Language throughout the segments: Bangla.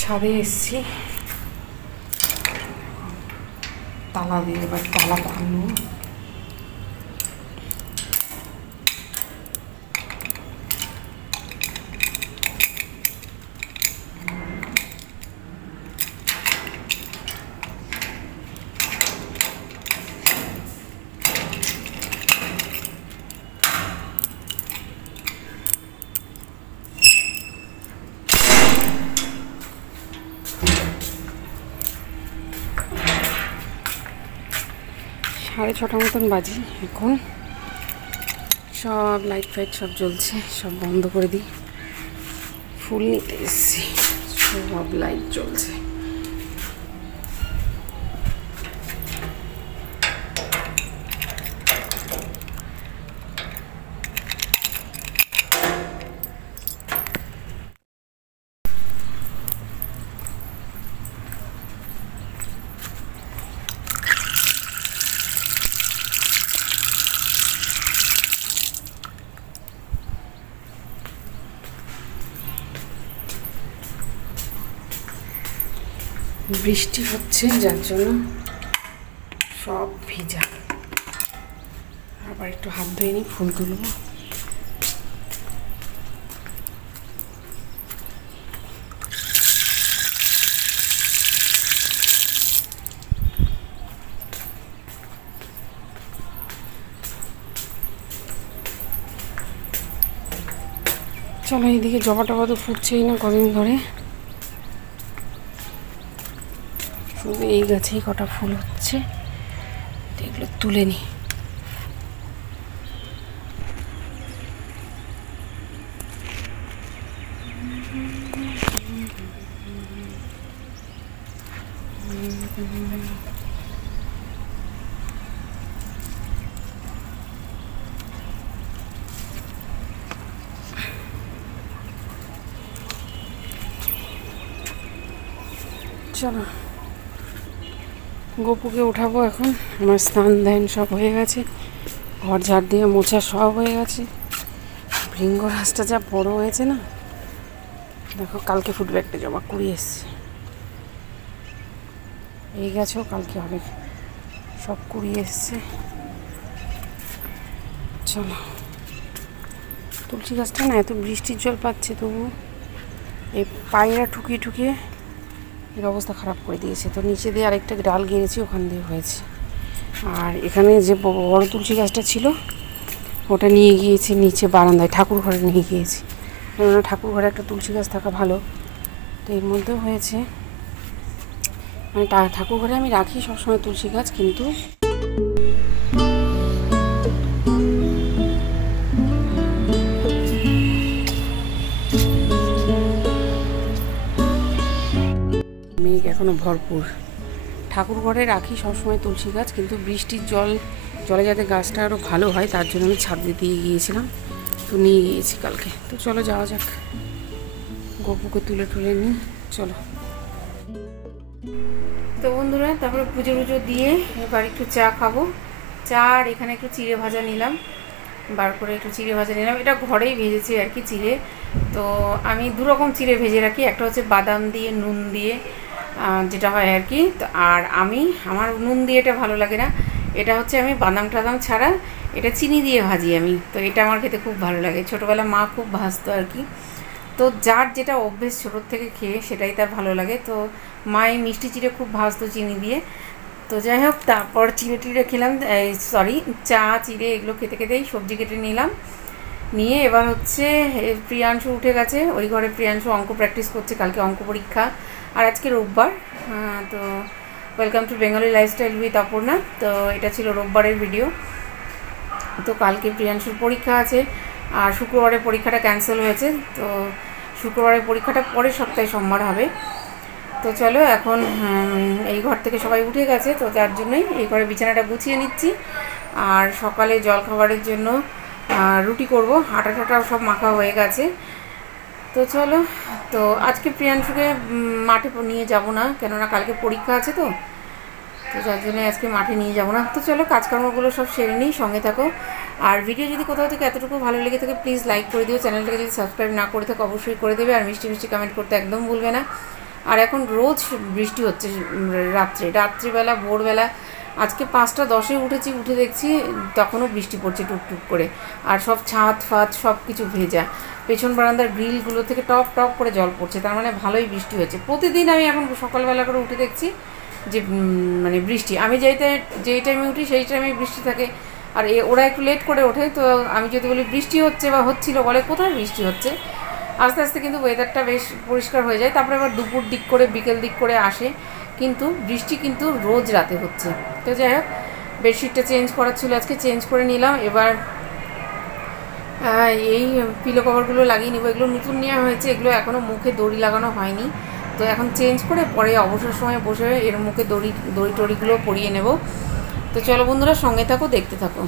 ছাদে এসছি, তালা দিয়ে এবার তালা খুলবো। সাড়ে 6টা মতন বাজে এখন। সব লাইট ফাইট সব জ্বলছে, সব বন্ধ করে দিই। ফুল নিতে এসেছি, সব লাইট জ্বলছে। বৃষ্টি হচ্ছে যার জন্য সব ভিজা। আবার একটু হাত ধুয়ে নিই, ফুল তুলব। চলো, এইদিকে জবা টবা তো ফুটছেই না কদিন ধরে, শুধু এই গাছেই কটা ফুল হচ্ছে, এগুলো তুলে নিই। চলো, গপুকে উঠাবো এখন। আমার স্নান ধ্যান সব হয়ে গেছে, ঘর ঝাড় দিয়ে মোছা সব হয়ে গেছে। ভৃঙ্গ গাছটা যা বড় হয়েছে না, দেখো কালকে ফুটবে একটা জবা কুড়ি এসছে। এই গাছেও কালকে হবে, সব কুড়ি এসছে। চলো, তুলসী গাছটা না এত বৃষ্টির জল পাচ্ছে, তবু এই পায়রা ঠুকিয়ে ঠুকিয়ে এর অবস্থা খারাপ করে দিয়েছে। তো নিচে দিয়ে আরেকটা ডাল গিয়েছি, ওখান দিয়ে হয়েছে। আর এখানে যে বড় তুলসী গাছটা ছিল, ওটা নিয়ে গিয়েছি নিচে বারান্দায়, ঠাকুর ঘরে নিয়ে গিয়েছি। কেননা ঠাকুর ঘরে একটা তুলসী গাছ থাকা ভালো। তো এর মধ্যেও হয়েছে, মানে ঠাকুর ঘরে আমি রাখি সবসময় তুলসী গাছ, কিন্তু মেঘ এখনো ভরপুর। ঠাকুর ঘরে রাখি সবসময় তুলসী গাছ, কিন্তু বৃষ্টির জলে যাতে গাছটা আরও ভালো হয় তার জন্য আমি ছাদে দিয়ে গিয়েছিলাম, তো নিয়ে গিয়েছি কালকে। তো চলো যাওয়া যাক, গপুকে তুলে টুলে নিই। চলো। তো বন্ধুরা, তারপরে পুজো টুজো দিয়ে এবার একটু চা খাবো। চা আর এখানে একটু চিড়ে ভাজা নিলাম, বার করে একটু চিড়ে ভাজা নিলাম। এটা ঘরেই ভেজেছি আর কি চিড়ে। তো আমি দুরকম চিড়ে ভেজে রাখি, একটা হচ্ছে বাদাম দিয়ে নুন দিয়ে যেটা হয় আর কি। আর আমার নুন দিয়ে এটা ভালো লাগে না, এটা হচ্ছে আমি বাদাম টাদাম ছাড়া এটা চিনি দিয়ে ভাজি আমি। তো এটা আমার খেতে খুব ভালো লাগে, ছোটোবেলা মা খুব ভাজতো আর কি। তো যার যেটা অভ্যেস ছোটোর থেকে খেয়ে সেটাই তার ভালো লাগে। তো মা এই মিষ্টি চিড়ে খুব ভাজতো চিনি দিয়ে। তো যাই হোক, তারপর চিড়ে টিড়ে খেলাম, চা চিড়ে এগুলো খেতে খেতেই সবজি কেটে নিলাম। নিয়ে এবার হচ্ছে প্রিয়াংশু উঠে গেছে, ওই ঘরে প্রিয়াংশু অঙ্ক প্র্যাকটিস করছে, কালকে অঙ্ক পরীক্ষা। আর আজকে রোববার। তো welcome to Bengali lifestyle with Aparna. তো এটা ছিল রোববারের ভিডিও। তো কালকে প্রিয়াংশুর পরীক্ষা আছে, আর শুক্রবারের পরীক্ষাটা ক্যান্সেল হয়েছে। তো শুক্রবারের পরীক্ষাটা পরের সপ্তাহে সোমবার হবে। তো চলো, এখন এই ঘর থেকে সবাই উঠে গেছে, তো যার জন্যই এই ঘরে বিছানাটা গুছিয়ে নিচ্ছি। আর সকালে জলখাবারের জন্য রুটি করব, আটা টাটাও সব মাখা হয়ে গেছে। তো চলো, তো আজকে প্রিয়াংশুকে মাঠে নিয়ে যাব না, কেননা কালকে পরীক্ষা আছে। তো তো যার জন্য আজকে মাঠে নিয়ে যাবো না। তো চলো কাজকর্মগুলো সব সেরে নিই, সঙ্গে থাকো। আর ভিডিও যদি কোথাও থেকে এতটুকু ভালো লেগে থাকে প্লিজ লাইক করে দিও, চ্যানেলটাকে যদি সাবস্ক্রাইব না করে থাকো অবশ্যই করে দেবে, আর মিষ্টি মিষ্টি কমেন্ট করতে একদম ভুলবে না। আর এখন রোজ বৃষ্টি হচ্ছে রাত্রিবেলা ভোরবেলা। আজকে 5:10 উঠেছি, উঠে দেখছি তখনও বৃষ্টি পড়ছে টুকটুক করে, আর সব ছাদ ফাদ সব কিছু ভেজা, পেছন বারান্দার গ্রিলগুলো থেকে টপ টপ করে জল পড়ছে, তার মানে ভালোই বৃষ্টি হচ্ছে। প্রতিদিন আমি এখন সকালবেলা করে উঠে দেখছি যে মানে বৃষ্টি, আমি যেই টাইমে উঠি সেই টাইমে বৃষ্টি থাকে, আর ওরা একটু লেট করে ওঠে। তো আমি যদি বলি বৃষ্টি হচ্ছে বা হচ্ছিল, বলে কোথায় বৃষ্টি হচ্ছে। আস্তে আস্তে কিন্তু ওয়েদারটা বেশ পরিষ্কার হয়ে যায়, তারপরে আবার দুপুর দিক করে বিকেল দিক করে আসে, কিন্তু বৃষ্টি কিন্তু রোজ রাতে হচ্ছে। তো যাই হোক, বেডশিটটা চেঞ্জ করার ছিল, আজকে চেঞ্জ করে নিলাম। এবার এই পিলো কভারগুলো লাগিয়ে নিব, এগুলো নতুন নেওয়া হয়েছে, এগুলো এখনও মুখে দড়ি লাগানো হয়নি। তো এখন চেঞ্জ করে পরে অবসর সময় বসে এর মুখে দড়ি টড়িগুলো পরিয়ে নেব। তো চলো বন্ধুরা, সঙ্গে থাকো, দেখতে থাকো।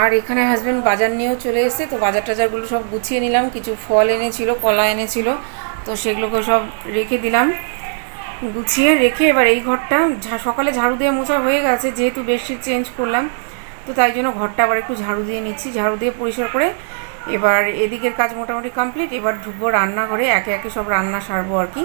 আর এখানে হাজব্যান্ড বাজার নিয়েও চলে এসেছে, তো বাজার টাজারগুলো সব গুছিয়ে নিলাম। কিছু ফল এনেছিল, কলা এনেছিল, তো সেগুলোকে সব রেখে দিলাম, গুছিয়ে রেখে এবার এই ঘরটা সকালে ঝাড়ু দিয়ে মোছা হয়ে গেছে, যেহেতু বেডশিট চেঞ্জ করলাম, তো তাই জন্য ঘরটা আবার একটু ঝাড়ু দিয়ে নিচ্ছি। ঝাড়ু দিয়ে পরিষ্কার করে এবার এদিকের কাজ মোটামুটি কমপ্লিট। এবার ঢুকবো রান্নাঘরে, একে একে সব রান্না সারবো আর কি।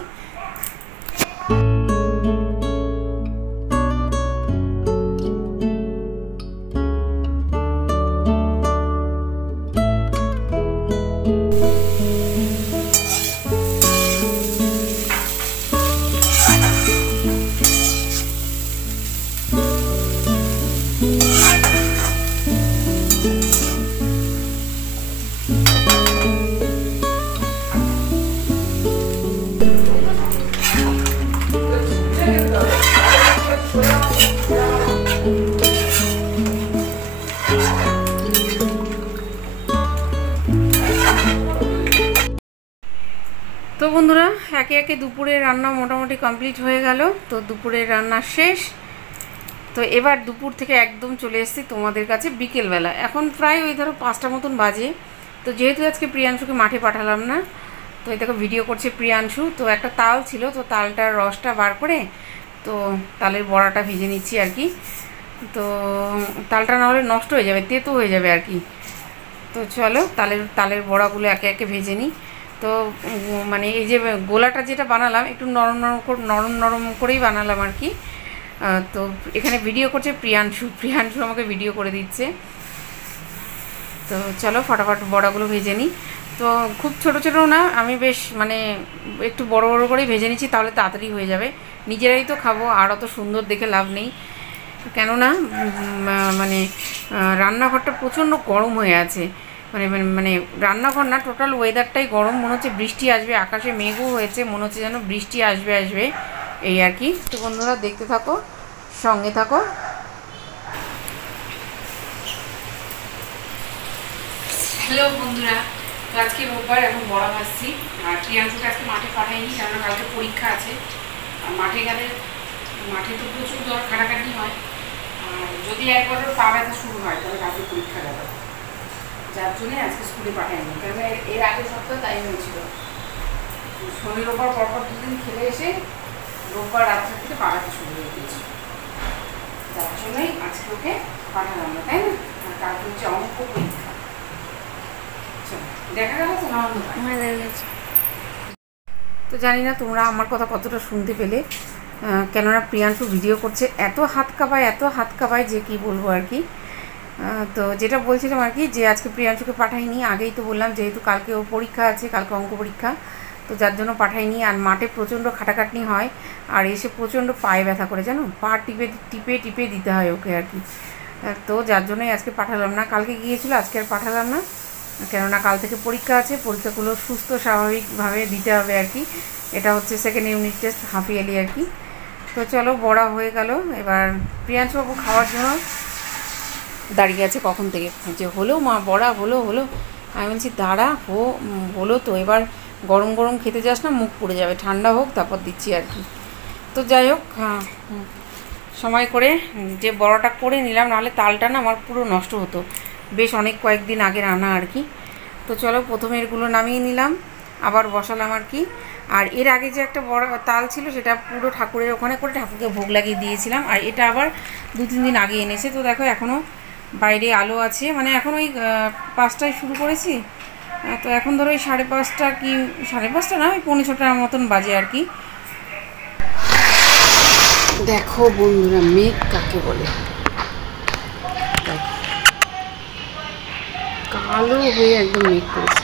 তো বন্ধুরা, একে একে দুপুরের রান্না মোটামুটি কমপ্লিট হয়ে গেল। তো দুপুরের রান্না শেষ। তো এবার দুপুর থেকে একদম চলে এসেছি তোমাদের কাছে বিকেলবেলা। এখন প্রায় ওই ধরো 5টা মতন বাজে। তো যেহেতু আজকে প্রিয়াংশুকে মাঠে পাঠালাম না, তো এই দেখো ভিডিও করছে প্রিয়াংশু। তো একটা তাল ছিল, তো তালটার রসটা বার করে তো তালের বড়াটা ভেজে নিচ্ছি আর কি। তো তালটা না হলে নষ্ট হয়ে যাবে, তেতো হয়ে যাবে আর কি। তো চলো তালের বড়াগুলো একে একে ভেজে নিই। তো মানে এই যে গোলাটা যেটা বানালাম একটু নরম নরম করেই বানালাম আর কি। তো এখানে ভিডিও করছে প্রিয়াংশু আমাকে ভিডিও করে দিচ্ছে। তো চলো ফটাফট বড়াগুলো ভেজে নিই। তো খুব ছোট ছোটো না, আমি বেশ মানে একটু বড় বড় করেই ভেজে নিচ্ছি, তাহলে তাড়াতাড়ি হয়ে যাবে। নিজেরাই তো খাবো, আর অত সুন্দর দেখে লাভ নেই। কেননা মানে রান্নাঘরটা প্রচণ্ড গরম হয়ে আছে, মানে মানে রান্নাঘর না, টোটাল ওয়েদারটাই গরম। মনে হচ্ছে বৃষ্টি আসবে, আকাশে মেঘও হয়েছে, মনে হচ্ছে যেন বৃষ্টি আসবে এই আর কি। তো বন্ধুরা দেখতে থাকো, সঙ্গে থাকো। হ্যালো বন্ধুরা, তো আজকে রোববার, এখন বড়া ভাজছি। আর প্রিয়াংশুকে আজকে মাঠে পাঠাইনি, কারণ কালকে পরীক্ষা আছে। আর মাঠে গেলে মাঠে তো প্রচুর খাটাখাটি হয়, আর যদি একবার পা ব্যথা শুরু হয় তাহলে রাতে পরীক্ষা দেবে, যার জন্যে আজকে স্কুলে পাঠাইনি। কারণ এর আগের সপ্তাহে তাই হয়েছিল, শনি রোববার পরপর 2 দিন খেলে এসে রোববার রাত্রে থেকে পা ব্যথা শুরু হয়ে গিয়েছিল। তো তার জন্যই আজকে ওকে পাঠালাম না, তাই না? কালকে হচ্ছে অঙ্ক পরীক্ষা। দেখা গেল তো? না, দেখা গেছে। তো জানি না তোমরা আমার কথা কতটা শুনতে পেলে, কেননা প্রিয়াংশু ভিডিও করছে, এত হাত কাঁপায় যে কি বলবো আর কি। তো যেটা বলছিলাম আর কি, যে আজকে প্রিয়াংশুকে পাঠাইনি, আগেই তো বললাম, যেহেতু কালকে ওর পরীক্ষা আছে, কালকে অঙ্ক পরীক্ষা, তো যার জন্য পাঠাইনি। আর মাঠে প্রচণ্ড খাটাখাটনি হয়, আর এসে প্রচণ্ড পায়ে ব্যথা করে, জানো, পা টিপে টিপে টিপে দিতে হয় ওকে আর কি। তো যার জন্যই আজকে পাঠালাম না, কালকে গিয়েছিলো, আজকে আর পাঠালাম না, কেননা কাল থেকে পরীক্ষা আছে, পরীক্ষাগুলো সুস্থ স্বাভাবিকভাবে দিতে হবে আর কি। এটা হচ্ছে second unit test, half yearly আর কি। তো চলো, বড়া হয়ে গেল। এবার প্রিয়াংশুবাবু খাওয়ার জন্য দাঁড়িয়ে আছে কখন থেকে, যে হলো মা বড়া, হলো। আমি বলছি দাঁড়া, হলো তো, এবার গরম গরম খেতে যাস না, মুখ পুড়ে যাবে, ঠান্ডা হোক তারপর দিচ্ছি আর কি। তো যাই হোক, সময় করে যে বড়াটা করে নিলাম, নাহলে তালটা না আমার পুরো নষ্ট হতো, বেশ অনেক কয়েকদিন আগে রান্না আর কি। তো চলো, প্রথমে এরগুলো নামিয়ে নিলাম, আবার বসালাম আর কি। আর এর আগে যে একটা বড় তাল ছিল, সেটা পুরো ঠাকুরের ওখানে করে ঠাকুরকে ভোগ লাগিয়ে দিয়েছিলাম, আর এটা আবার 2-3 দিন আগে এনেছে। তো দেখো এখনও বাইরে আলো আছে, মানে এখন ওই 5টায় শুরু করেছি, তো এখন ধরো ওই 5:30 কি 5:30 না, ওই 6:45 মতন বাজে আর কি। দেখো বন্ধুরা, মেঘ কাকে বলে, কালো হয়ে একদম মেঘ করেছে।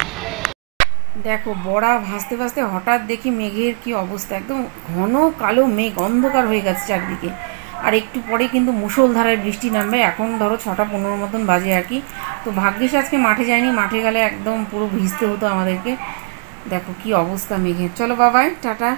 দেখো বড়া ভাজতে ভাজতে হঠাৎ দেখি মেঘের কি অবস্থা, একদম ঘন কালো মেঘ, অন্ধকার হয়ে গেছে চারদিকে। আর একটু পরে কিন্তু মুষলধারায় বৃষ্টি নামবে, এখন ধরো 6:15 মতন বাজে আর কি। তো ভাগ্যিস আজকে মাঠে যায়নি, মাঠে গেলে একদম পুরো ভিজতে হতো আমাদেরকে। দেখো কি অবস্থা মেঘের। চলো বাবাই, টাটা।